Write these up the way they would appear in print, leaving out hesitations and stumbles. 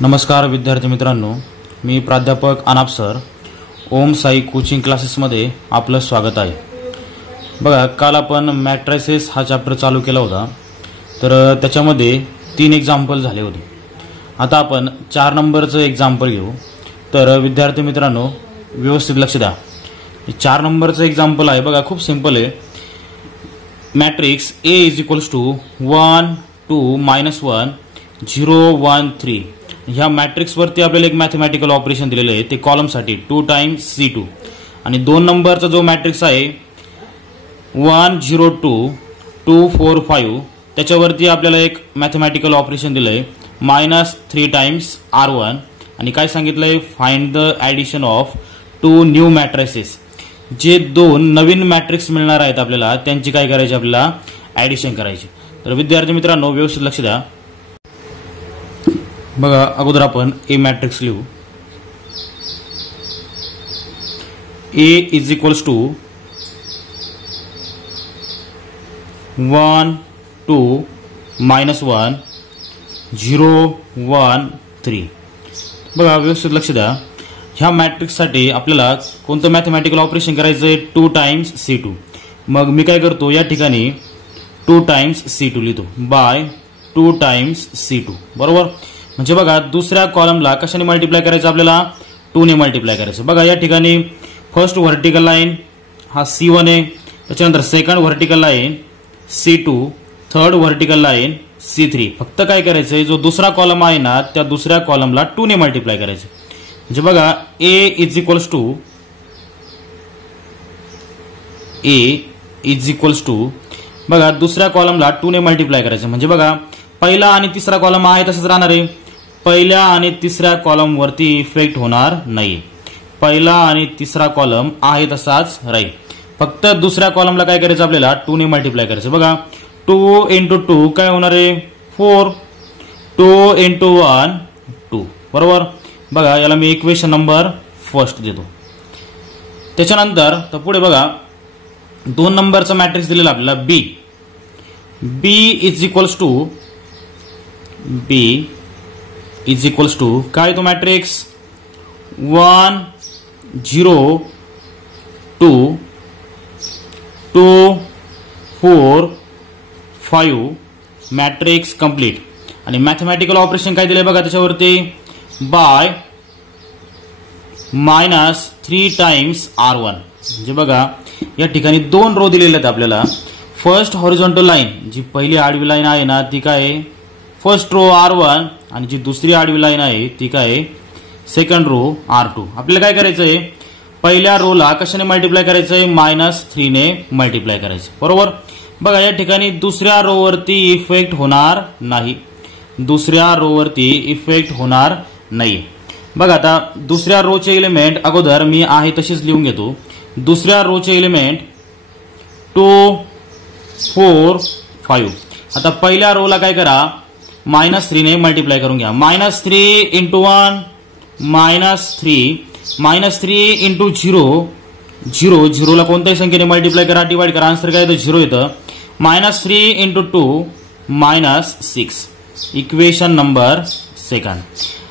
नमस्कार विद्यार्थी मित्रांनो, मी प्राध्यापक अनाप सर ओम साई कोचिंग क्लासेसमध्ये आपलं स्वागत आहे। बघा, काल आपण मॅट्रिसेस हा चॅप्टर चालू केला होता, तर त्याच्यामध्ये 3 एक्झाम्पल झाले होते। आता आपण 4 नंबरचं एक्झाम्पल घेऊ। तर विद्यार्थी मित्रांनो, व्यवस्थित लक्ष द्या। 4 नंबरचं एक्झाम्पल आहे, बघा खूप सिंपल आहे। मॅट्रिक्स A = 1 2 -1 0 1 3 ह्या मॅट्रिक्स वरती आपल्याला एक मॅथमॅटिकल ऑपरेशन दिलेलं आहे, ते कॉलम साठी 2 टाइम्स C2 आणि 2 नंबरचा जो मॅट्रिक्स आहे 1 0 2 2 4 5 त्याच्यावरती आपल्याला एक मॅथमॅटिकल ऑपरेशन दिलंय -3 टाइम्स R1 आणि काय सांगितलंय, find the addition of 2 new matrices. जे 2 नवीन मॅट्रिक्स मिळणार आहेत आपल्याला, त्यांची काय करायची, आपल्याला ॲडिशन करायची। तर विद्यार्थी मित्रांनो, व्यवस्थित लक्ष द्या। बघा, अगोदर आपण ए मॅट्रिक्स लिहू। A = 1 2 -1 0 1 3। बघा, व्यवस्थित लक्ष द्या। ह्या मॅट्रिक्स साठी आपल्याला कोणतं मॅथमॅटिकल ऑपरेशन करायचं आहे, 2 टाइम्स C2। मग मी काय करतो, या ठिकाणी 2 टाइम्स C2 लिहितो बाय 2 टाइम्स C2, बरोबर। म्हणजे बघा, दुसऱ्या कॉलमला कशाने मल्टिप्लाय करायचं, आपल्याला 2 ने मल्टिप्लाय करायचं। बघा, या ठिकाणी फर्स्ट व्हर्टिकल लाईन हा C1 आहे, त्याच्यानंतर second vertical line C2, third vertical line C3। फक्त काय करायचंय, जो दुसरा कॉलम आहे ना, त्या दुसऱ्या कॉलमला 2 ने मल्टिप्लाय करायचं। म्हणजे बघा, A = बघा, दुसऱ्या कॉलमला 2 ने मल्टिप्लाय करायचं। म्हणजे बघा, पहिला आणि तिसरा कॉलम आहे तसंच राहणार आहे, पहिल्या आणि तिसऱ्या कॉलम वरती इफेक्ट होणार नाही। पहिला आणि तिसरा कॉलम आहे तसाच राहील, फक्त दुसऱ्या कॉलमला काय करायचं, आपल्याला 2 ने मल्टिप्लाय करायचं। बघा, 2 × 2 काय होणार आहे, 4, 2 × 1 2, बरोबर। बघा, याला मी इक्वेशन नंबर फर्स्ट देतो। त्याच्यानंतर तर पुढे बघा, 2 नंबरचा मॅट्रिक्स दिलेला आपल्याला B = काय, तो मॅट्रिक्स 1 0 2 2 4 5 मॅट्रिक्स कंप्लीट। आणि मॅथमॅटिकल ऑपरेशन काय दिले बघा त्याच्यावरती, बाय -3 टाइम्स R1। म्हणजे बघा, या ठिकाणी 2 रो दिलेले आहेत आपल्याला। फर्स्ट हॉरिझॉन्टल लाईन, जी पहिली आडवी लाईन आहे ना, ती काय आहे, फर्स्ट रो R1, आणि जी दुसरी आडवी लाईन आहे ती काय आहे, सेकंड रो R2। आपल्याला काय करायचंय, पहिल्या रोला कशाने मल्टिप्लाय करायचंय, -3 ने मल्टिप्लाय करायचं, बरोबर। बघा, या ठिकाणी दुसऱ्या रो वरती इफेक्ट होणार नाही, दुसऱ्या रो वरती इफेक्ट होणार नाही। बघा, आता दुसऱ्या रोचे एलिमेंट अगोदर मी आहे तशीच लिहून घेतो। दुसऱ्या रोचे एलिमेंट 2 4 5। आता पहिल्या रोला काय करा, -3 ने मल्टिप्लाय करून घ्या। -3 × 1 -3 -3 × 0 0 0 ला कोणत्याही संख्येने मल्टिप्लाय करा, डिवाइड करा, आन्सर काय येतं, 0 येतं। -3 × 2 -6, इक्वेशन नंबर सेकंड।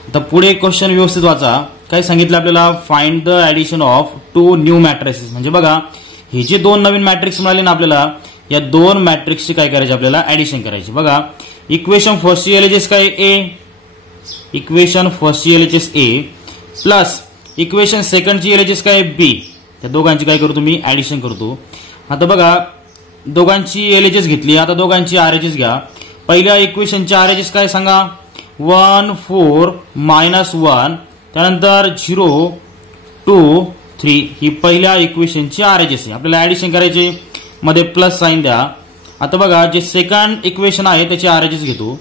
आता पुढे क्वेश्चन व्यवस्थित वाचा। काय सांगितलं आपल्याला, find the addition of 2 new matrices. म्हणजे बघा, हे जे 2 नवीन मॅट्रिक्स मिळाले ना आपल्याला, या 2 मॅट्रिक्सची काय करायची, आपल्याला ॲडिशन करायची। बघा, इक्वेशन फर्स्टची एलएचएस काय, A, इक्वेशन फर्स्टची एलएचएस A प्लस इक्वेशन सेकंडची एलएचएस काय, B। त्या दोघांची काय करतो, मी ॲडिशन करतो। आता बघा, दोघांची एलएचएस घेतली, आता दोघांची आरएचएस घ्या। पहिल्या इक्वेशनची आरएचएस काय सांगा, 1 4 -1, त्यानंतर 0 2 3 ही पहिल्या इक्वेशनची आरएचएस आहे। आपल्याला ॲडिशन करायचे, मध्ये प्लस साइन द्या। आता बघा, जे सेकंड इक्वेशन आहे त्याची आरएचएस घेतो,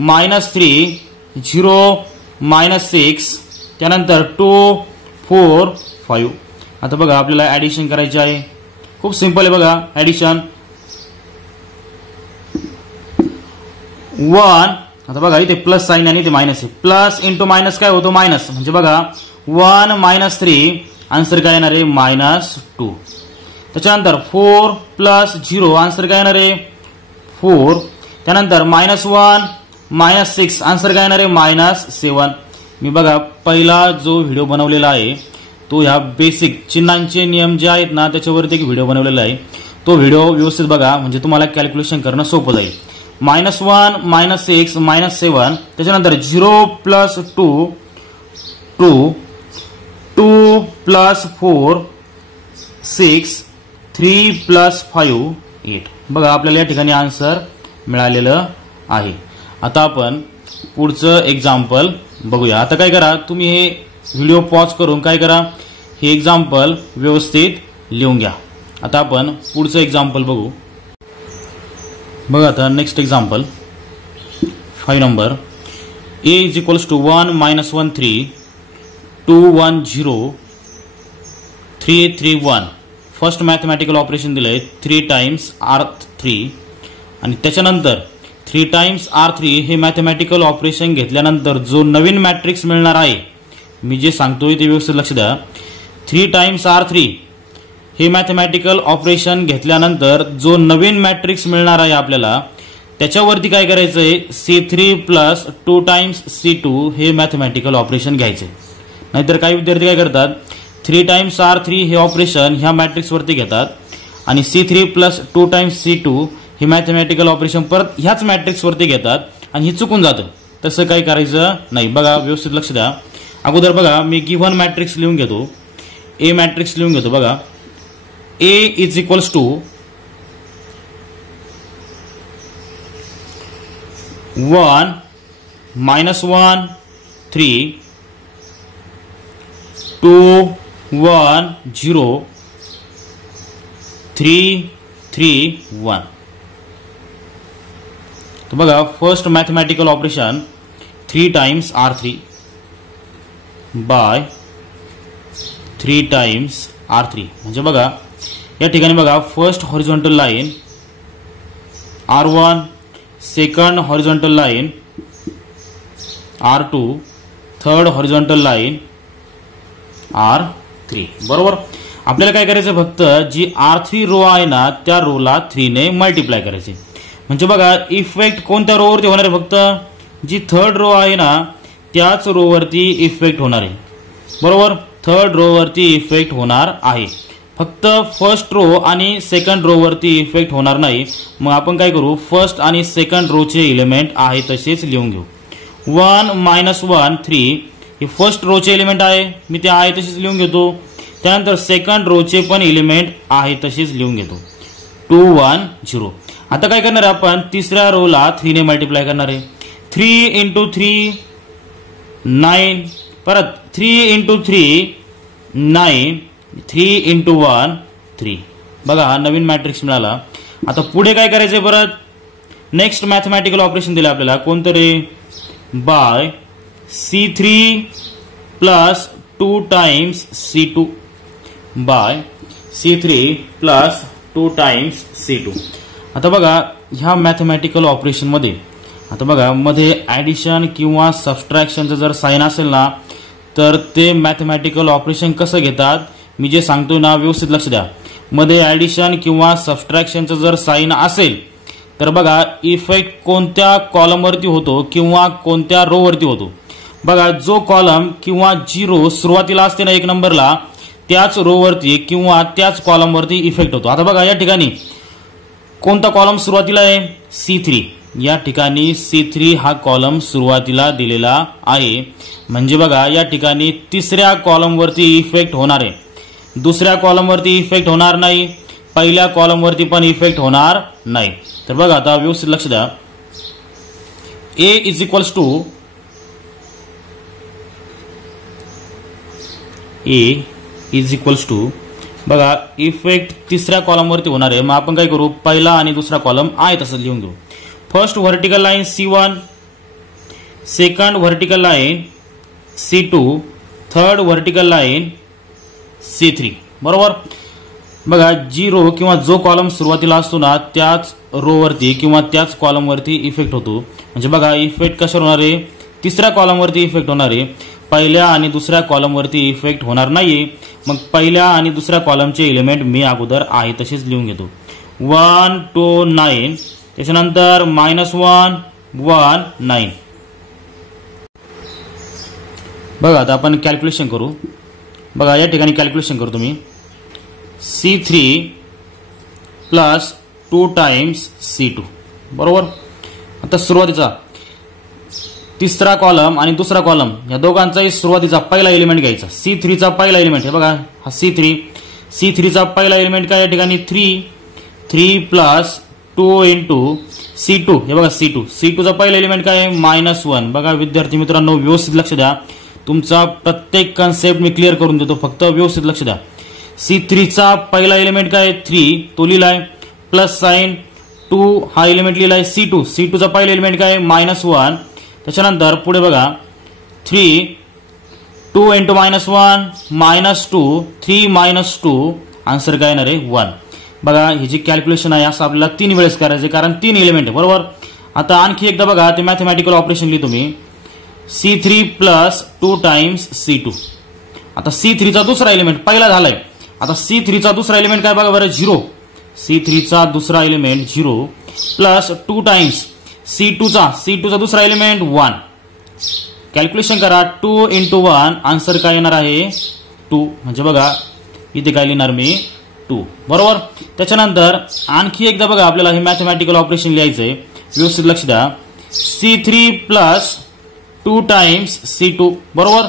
-3 0 -6, त्यानंतर 2 4 5। आता बघा, आपल्याला ॲडिशन करायचे आहे, खूप सिंपल आहे। बघा, ॲडिशन 1, आता बघा इथे प्लस साइन आणि इथे मायनस आहे, प्लस इंटू मायनस काय होतो, मायनस। म्हणजे बघा 1 -3, आन्सर काय येणार आहे, -2। त्याच्यानंतर 4 + 0, आन्सर काय येणार आहे, 4। त्यानंतर -1 -6 आन्सर काय येणार आहे -7. मी बघा पहिला जो व्हिडिओ बनवलेला आहे तो ह्या बेसिक चिन्हांचे नियम जे आहेत ना त्याच्यावरती एक व्हिडिओ बनवलेला आहे. तो व्हिडिओ व्यवस्थित बघा म्हणजे तुम्हाला कॅल्क्युलेशन करणं सोपं जाईल. -1 -6 -7 त्याच्यानंतर 0 + 2 2 2 + 4 6 3 + 5 8. बघा आपल्याला या ठिकाणी आन्सर मिळालेलं आहे. आता आपण पुढचं एक्झाम्पल बघूया. आता काय करा तुम्ही हे व्हिडिओ पॉज करून काय करा हे एक्झाम्पल व्यवस्थित लिहून घ्या. आता आपण पुढचं एक्झाम्पल बघू. बघा आता next example 5 number. a = 1 - 1 3 2 1 0 3 3 1. First mathematical operation दिलंय 3 टाइम्स R3 आणि त्याच्यानंतर 3 टाइम्स R3 हे मॅथमॅटिकल ऑपरेशन घेतल्यानंतर जो नवीन मॅट्रिक्स मिळणार आहे मी जे सांगतोय ते व्यवस्थित लक्ष द्या. 3 टाइम्स R3 हे मॅथमॅटिकल ऑपरेशन घेतल्यानंतर जो नवीन मॅट्रिक्स मिळणार आहे आपल्याला त्याच्यावरती काय करायचंय C3 + 2 टाइम्स C2 हे मॅथमॅटिकल ऑपरेशन घ्यायचे. नाहीतर काही विद्यार्थी काय करतात 3 टाइम्स R3 हे ऑपरेशन ह्या मॅट्रिक्स वरती घेतात आणि C3 + 2 टाइम्स C2 हे मॅथमॅटिकल ऑपरेशन परत ह्याच मॅट्रिक्स वरती घेतात आणि हे चुकून जातं. तसं काही करायचं नाही. बघा व्यवस्थित लक्ष द्या. अगोदर बघा मी गिव्हन मॅट्रिक्स लिहून घेतो. ए मॅट्रिक्स लिहून घेतो. बघा A = 1 -1 3 2 1 0 3 3 1. तो बघा first mathematical operation 3 times R3 by 3 times R3 म्हणजे बघा या ठिकाणी बघा first horizontal line R1, second horizontal line R2, third horizontal line R3. बरोबर. आपल्याला काय करायचं फक्त जी R3 रो आहे ना त्या रोला 3 ने मल्टिप्लाय करायचे. म्हणजे बघा इफेक्ट कोणत्या रो वरती होणार आहे फक्त जी थर्ड रो आहे ना त्याच रो वरती इफेक्ट होणार आहे. बरोबर. थर्ड रो वरती इफेक्ट होणार आहे. फक्त फर्स्ट रो आणि सेकंड रो वरती इफेक्ट होणार नाही. मग आपण काय करू फर्स्ट आणि सेकंड रो चे एलिमेंट आहे तसेच लिहून घेऊ. 1 - 1 3 हे फर्स्ट रो चे एलिमेंट आहे मी ते आहे तसेच लिहून घेतो. त्यानंतर सेकंड रो चे पण एलिमेंट आहे तसेच लिहून घेतो. 2 1 0. आता काय करणार आहे आपण तिसऱ्या रो ला 3 ने मल्टिप्लाय करणार आहे. 3 × 3 9 परत 3 × 3 9 3 × 1 3. बघा हा नवीन मॅट्रिक्स मिळाला. आता पुढे काय करायचंय परत नेक्स्ट मॅथमॅटिकल ऑपरेशन दिलं आपल्याला कोणतं रे by C3 + 2 times C2 by C3 + 2 times C2. आता बघा ह्या मॅथमॅटिकल ऑपरेशन मध्ये आता बघा मध्ये ऍडिशन किंवा सबट्रॅक्शनचं जर साइन असेल ना तर ते मॅथमॅटिकल ऑपरेशन कसं घेतात मी जे सांगतोय ना व्यवस्थित लक्ष द्या. मध्ये ऍडिशन किंवा सबट्रॅक्शनचं जर साइन असेल तर बघा इफेक्ट कोणत्या कॉलम वरती होतो किंवा कोणत्या रो वरती होतो. बघा जो कॉलम किंवा जी रो सुरुवातीला असते ना 1 नंबरला त्याच रो वरती किंवा त्याच कॉलम वरती इफेक्ट होतो. आता बघा या ठिकाणी कोणता कॉलम सुरुवातीला आहे C3. या ठिकाणी C3 हा कॉलम सुरुवातीला दिलेला आहे. म्हणजे बघा या ठिकाणी तिसऱ्या कॉलम वरती इफेक्ट होणार आहे. दुसऱ्या कॉलम वरती इफेक्ट होणार नाही. पहिल्या कॉलम वरती पण इफेक्ट होणार नाही. तर बघा आता व्यवस्थित लक्ष द्या. A = बघा इफेक्ट तिसऱ्या कॉलम वरती होणार आहे. मग आपण काय करू पहिला आणि दुसरा कॉलम आहे तसं लिहून घेऊ. First vertical line C1, second vertical line C2, third vertical line C3. बरोबर. बघा जी रो किंवा जो कॉलम सुरुवातीला असतो ना त्याच रो वरती किंवा त्याच कॉलम वरती इफेक्ट होतो. म्हणजे बघा इफेक्ट कशावर होणार आहे तिसऱ्या कॉलम वरती इफेक्ट होणार आहे. पहिल्या आणि दुसऱ्या कॉलम वरती इफेक्ट होणार नाहीये. मग पहिल्या आणि दुसऱ्या कॉलमचे एलिमेंट मी अगोदर आहे तसेच लिहून घेतो. 1 2 9 त्याच्यानंतर -1 9. बघा आता आपण कॅल्क्युलेशन करू. बघा या ठिकाणी कॅल्क्युलेशन करू तुम्ही. C3 प्लस 2 टाइम्स C2 बरोबर. आता सुरुवातीचा तिसरा कॉलम आणि दुसरा कॉलम या दोघांचाही सुरुवातीचा पहिला एलिमेंट घ्यायचा. C3 चा पहिला एलिमेंट हे बघा हा C3 चा पहिला एलिमेंट काय या ठिकाणी 3 प्लस 2 इंटू C2 हे बघा C2 चा पहिला एलिमेंट काय -1. बघा विद्यार्थी मित्रांनो व्यवस्थित लक्ष द्या. तुमचा प्रत्येक कन्सेप्ट मी क्लिअर करून देतो, फक्त व्यवस्थित लक्ष द्या. C3 चा पहिला एलिमेंट काय 3 तो लिहिलाय, प्लस साइन 2 हा एलिमेंट लिहिलाय C2 चा पहिला एलिमेंट काय -1. त्याच्यानंतर पुढे बघा 2 इंटू -1 -2 3 -2 आन्सर काय येणार आहे 1. बघा ही जी कॅल्क्युलेशन आहे असं आपल्याला 3 वेळेस करायचे कारण 3 एलिमेंट आहे बरोबर. आता आणखी एकदा बघा ते मॅथमॅटिकल ऑपरेशन लिहितो मी. C3 plus 2 times C2. आता C3 चा दुसरा एलिमेंट पहिला झालाय. आता C3 चा दुसरा एलिमेंट काय बघा बरं 0. C3 चा दुसरा एलिमेंट 0 प्लस 2 टाइम्स C2 चा दुसरा एलिमेंट 1. कॅल्क्युलेशन करा 2 इंटू 1 आन्सर काय येणार आहे 2. म्हणजे बघा इथे काय लिहिणार मी 2 बरोबर. त्याच्यानंतर आणखी एकदा बघा आपल्याला हे मॅथमॅटिकल ऑपरेशन लिहायचंय, व्यवस्थित लक्ष द्या. C3 प्लस 2 टाइम्स C2 बरोबर.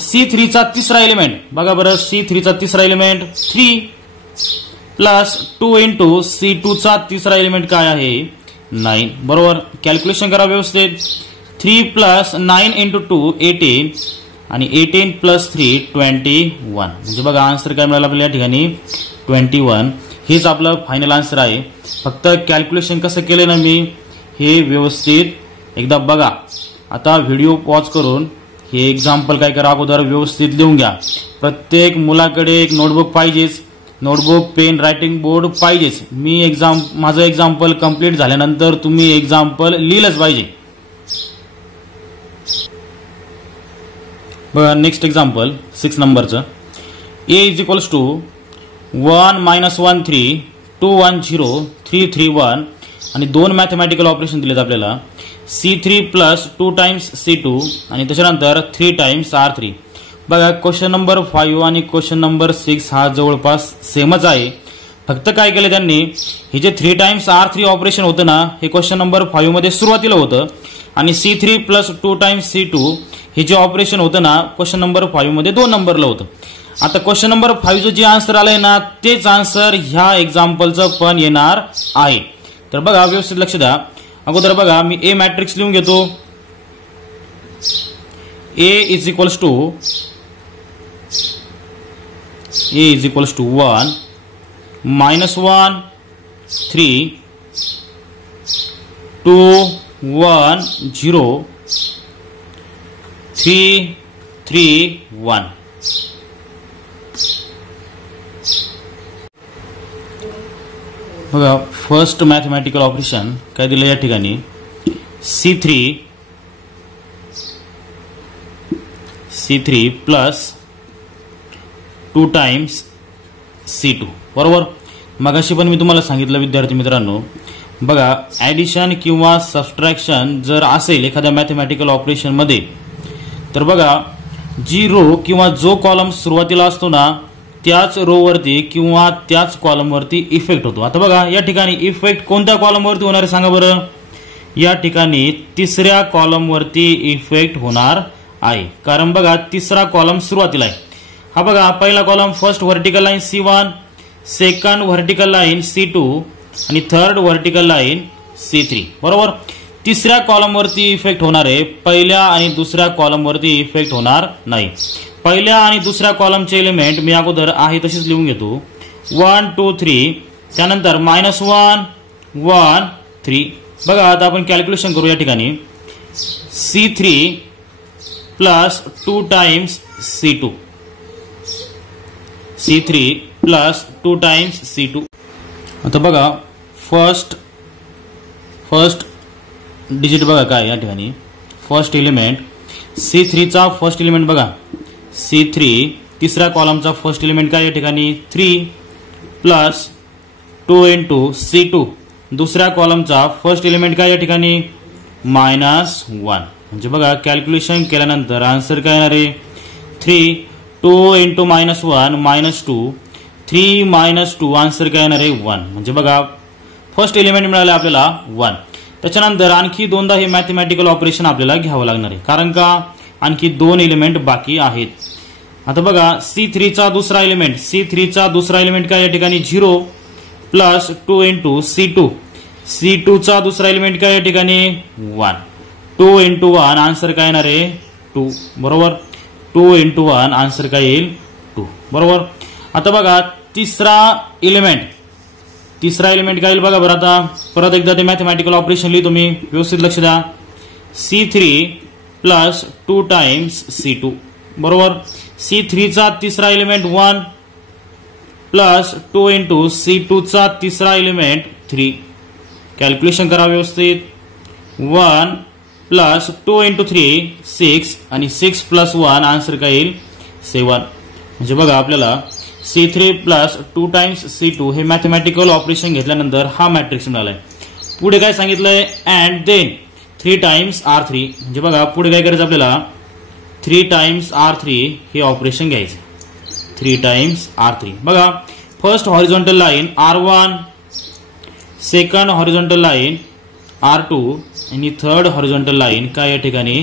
C3 चा तिसरा एलिमेंट बघा बरं C3 चा तिसरा एलिमेंट 3 प्लस 2 इंटू C2 चा तिसरा एलिमेंट काय आहे 9 बरोबर. कॅल्क्युलेशन करा व्यवस्थित. 3 प्लस 9 इंटू 2 18 आणि 18 प्लस 3 21. म्हणजे बघा आन्सर काय मिळाला आपल्याला या ठिकाणी 21. हेच आपलं फायनल आन्सर आहे. फक्त कॅल्क्युलेशन कसं केलं ना मी हे व्यवस्थित एकदा बघा. आता व्हिडिओ पॉज करून हे एक्झाम्पल काय करा अगोदर व्यवस्थित लिहून घ्या. प्रत्येक मुलाकडे एक नोटबुक पाहिजेच, नोटबुक पेन रायटिंग बोर्ड पाहिजेच. माझं एक्झाम्पल कंप्लीट झाल्यानंतर तुम्ही एक्झाम्पल लिहिलंच पाहिजे. बघा नेक्स्ट एक्झाम्पल 6 नंबरचं. A इज इक्वल्स टू 1 -1 3 2 1 0 3 3 1 आणि 2 मॅथमॅटिकल ऑपरेशन दिलेत आपल्याला. C3 प्लस 2 टाइम्स C2 आणि त्याच्यानंतर 3 टाइम्स R3. बघा क्वेश्चन नंबर 5 आणि क्वेश्चन नंबर 6 हा जवळपास सेमच आहे. फक्त काय केलं त्यांनी हे जे 3 टाइम्स R3 ऑपरेशन होतं ना हे क्वेश्चन नंबर 5 मध्ये सुरुवातीला होतं आणि C3 प्लस 2 टाइम्स C2 हे जे ऑपरेशन होतं ना क्वेश्चन नंबर 5 मध्ये 2 नंबरला होतं. आता क्वेश्चन नंबर 5 जे आन्सर आलंय ना तेच आन्सर ह्या एक्झाम्पलचं पण येणार आहे. तर बघा व्यवस्थित लक्ष द्या. अगोदर बघा मी A मॅट्रिक्स लिहून घेतो. A is equals to 1 -1 3 2 1 0 3 3 1. बघा फर्स्ट मॅथमॅटिकल ऑपरेशन काय दिलं या ठिकाणी C3 प्लस 2 टाइम्स C2 बरोबर. मगाशी पण मी तुम्हाला सांगितलं विद्यार्थी मित्रांनो बघा ऍडिशन किंवा सबट्रॅक्शन जर असेल एखाद्या मॅथमॅटिकल ऑपरेशन मध्ये तर बघा जी रो किंवा जो कॉलम सुरुवातीला असतो ना त्याच रो वरती किंवा त्याच कॉलम वरती इफेक्ट होतो. आता बघा या ठिकाणी इफेक्ट कोणत्या कॉलम वरती होणार आहे सांगा बरं. या ठिकाणी तिसऱ्या कॉलम वरती इफेक्ट होणार आहे कारण बघा तिसरा कॉलम सुरुवातीला आहे. हा बघा पहिला column first vertical line C1, second vertical line C2 आणि थर्ड व्हर्टिकल लाईन C3 बरोबर. तिसऱ्या कॉलम वरती इफेक्ट होणार आहे, पहिल्या आणि दुसऱ्या कॉलम वरती इफेक्ट होणार नाही. पहिल्या आणि दुसऱ्या कॉलमचे एलिमेंट मी अगोदर आहे तशीच लिहून घेतो 1 2 3 त्यानंतर -1 1 3. बघा आता आपण कॅल्क्युलेशन करू या ठिकाणी. C3 plus 2 times C2 C3 plus 2 times C2. आता बघा फर्स्ट डिजिट बघा काय या ठिकाणी फर्स्ट एलिमेंट C3 चा फर्स्ट एलिमेंट बघा C3 तिसऱ्या कॉलमचा फर्स्ट एलिमेंट काय या ठिकाणी 3 प्लस 2 इंटू C2 दुसऱ्या कॉलमचा फर्स्ट एलिमेंट काय या ठिकाणी -1 म्हणजे बघा कॅल्क्युलेशन केल्यानंतर आन्सर काय येणार आहे 3 2 × -1 -2 3 -2 आन्सर काय येणार आहे 1 म्हणजे बघा फर्स्ट एलिमेंट मिळाले आपल्याला 1. त्याच्यानंतर आणखी दोनदा हे मॅथमॅटिकल ऑपरेशन आपल्याला घ्यावं लागणार आहे कारण का आणखी 2 एलिमेंट बाकी आहेत. आता बघा C3 चा दुसरा एलिमेंट काय या ठिकाणी 0 प्लस 2 × C2. C2 चा दुसरा एलिमेंट काय या ठिकाणी 1 2 × 1 आन्सर काय येणार आहे 2 बरोबर. 2 × 1 आन्सर काय येईल 2 बरोबर. आता बघा तिसरा एलिमेंट काय येईल बघा बरं. आता परत एकदा ते मॅथमॅटिकल ऑपरेशन लिहितो मी व्यवस्थित लक्ष द्या. C3 प्लस 2 टाइम्स C2 बरोबर. C3 चा तिसरा एलिमेंट 1 प्लस 2 × C2 चा तिसरा एलिमेंट 3. कॅल्क्युलेशन करा व्यवस्थित. 1 प्लस 2 × 3 6 आणि 6 प्लस 1 आन्सर काय येईल 7. म्हणजे बघा आपल्याला C3 प्लस 2 टाइम्स C2 हे मॅथमॅटिकल ऑपरेशन घेतल्यानंतर हा मॅट्रिक्स मिळालाय. पुढे काय सांगितलंय अँड देन 3 टाइम्स R3 म्हणजे बघा पुढे काय करायचं आपल्याला 3 टाइम्स R3 हे ऑपरेशन घ्यायचं. 3 टाइम्स R3 बघा first horizontal line R1 second horizontal line R2 आणि थर्ड हॉरिझॉन्टल लाईन काय या ठिकाणी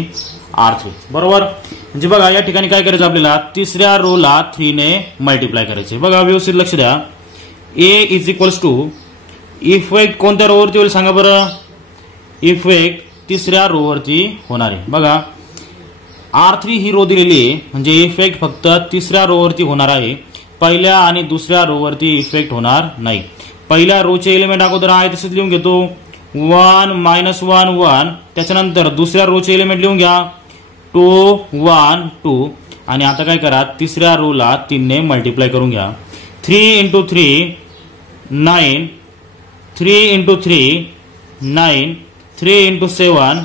R3 बरोबर. म्हणजे बघा या ठिकाणी काय करायचं आपल्याला तिसऱ्या रोला 3 ने मल्टिप्लाय करायचे. बघा व्यवस्थित लक्ष द्या. A = इफेक्ट कोणत्या रो वरती होईल सांगा बरं. इफेक्ट तिसऱ्या रो वरती होणार आहे. बघा R3 ही रो दिलेली आहे म्हणजे इफेक्ट फक्त तिसऱ्या रो वरती होणार आहे. पहिल्या आणि दुसऱ्या रो वरती इफेक्ट होणार नाही. पहिल्या रोचे एलिमेंट अगोदर आहे तसंच लिहून घेतो 1 -1 1. त्याच्यानंतर दुसऱ्या रोचे एलिमेंट लिहून घ्या 2 1 2 आणि आता काय करा तिसऱ्या रोला 3 ने मल्टिप्लाय करून घ्या. 3 × 3 9 3 × 3 9 3 × 7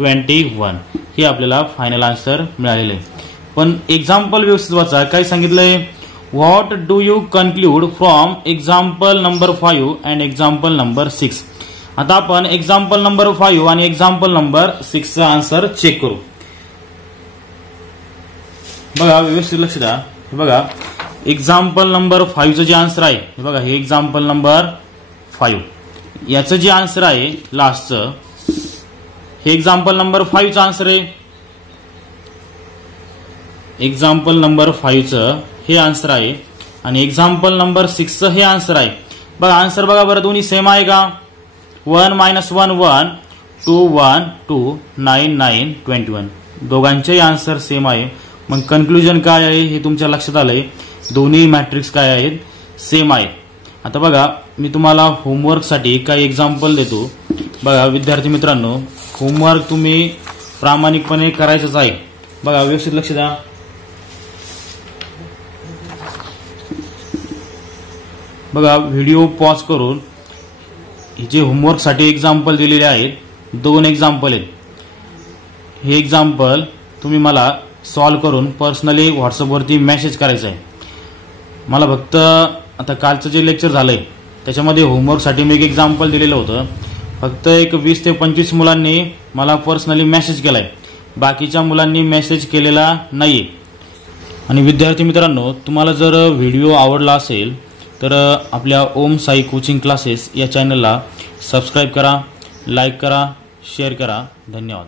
21 हे आपल्याला फायनल आन्सर मिळालेले आहे. पण एक्झाम्पल व्यवस्थित वाचा. काय सांगितलंय what do you conclude from example number 5 and example number 6. आता आपण एक्झाम्पल नंबर 5 आणि एक्झाम्पल नंबर 6 चा आन्सर चेक करू. बघा व्यवस्थित लक्ष द्या. हे बघा एक्झाम्पल नंबर 5 चं जे आन्सर आहे हे बघा हे एक्झाम्पल नंबर 5 याचं जे आन्सर आहे लास्टचं हे एक्झाम्पल नंबर 5 चं आन्सर आहे. एक्झाम्पल नंबर 5 चं हे आन्सर आहे आणि एक्झाम्पल नंबर 6 चं हे आन्सर आहे. बघा आन्सर बघा बरं दोन्ही सेम आहे का 1 -1 1 2 1 2 9 9 21 दोघांचेही आन्सर सेम आहे. मग कन्क्लुजन काय आहे हे तुमच्या लक्षात आलंय. दोन्ही मॅट्रिक्स काय आहेत सेम आहे. आता बघा मी तुम्हाला होमवर्क साठी काही एक्झाम्पल देतो. बघा विद्यार्थी मित्रांनो होमवर्क तुम्ही प्रामाणिकपणे करायचंच आहे. बघा व्यवस्थित लक्ष द्या. बघा व्हिडिओ पॉज करून जे होमवर्क साठी एक्झाम्पल दिलेले आहेत 2 एक्झाम्पल आहेत. हे एक्झाम्पल तुम्ही मला सॉल्व करून पर्सनली व्हॉट्सअपवरती मेसेज करायचा आहे. मला फक्त आता कालचं जे लेक्चर झालंय त्याच्यामध्ये होमवर्कसाठी मी एक एक्झाम्पल दिलेलं होतं. फक्त एक 20 ते 25 मुलांनी मला पर्सनली मेसेज केलाय. बाकीच्या मुलांनी मेसेज केलेला नाहीये. आणि विद्यार्थी मित्रांनो तुम्हाला जर व्हिडिओ आवडला असेल तर आपल्या ओम साई कोचिंग क्लासेस या चॅनलला सबस्क्राईब करा, लाईक करा, शेअर करा. धन्यवाद.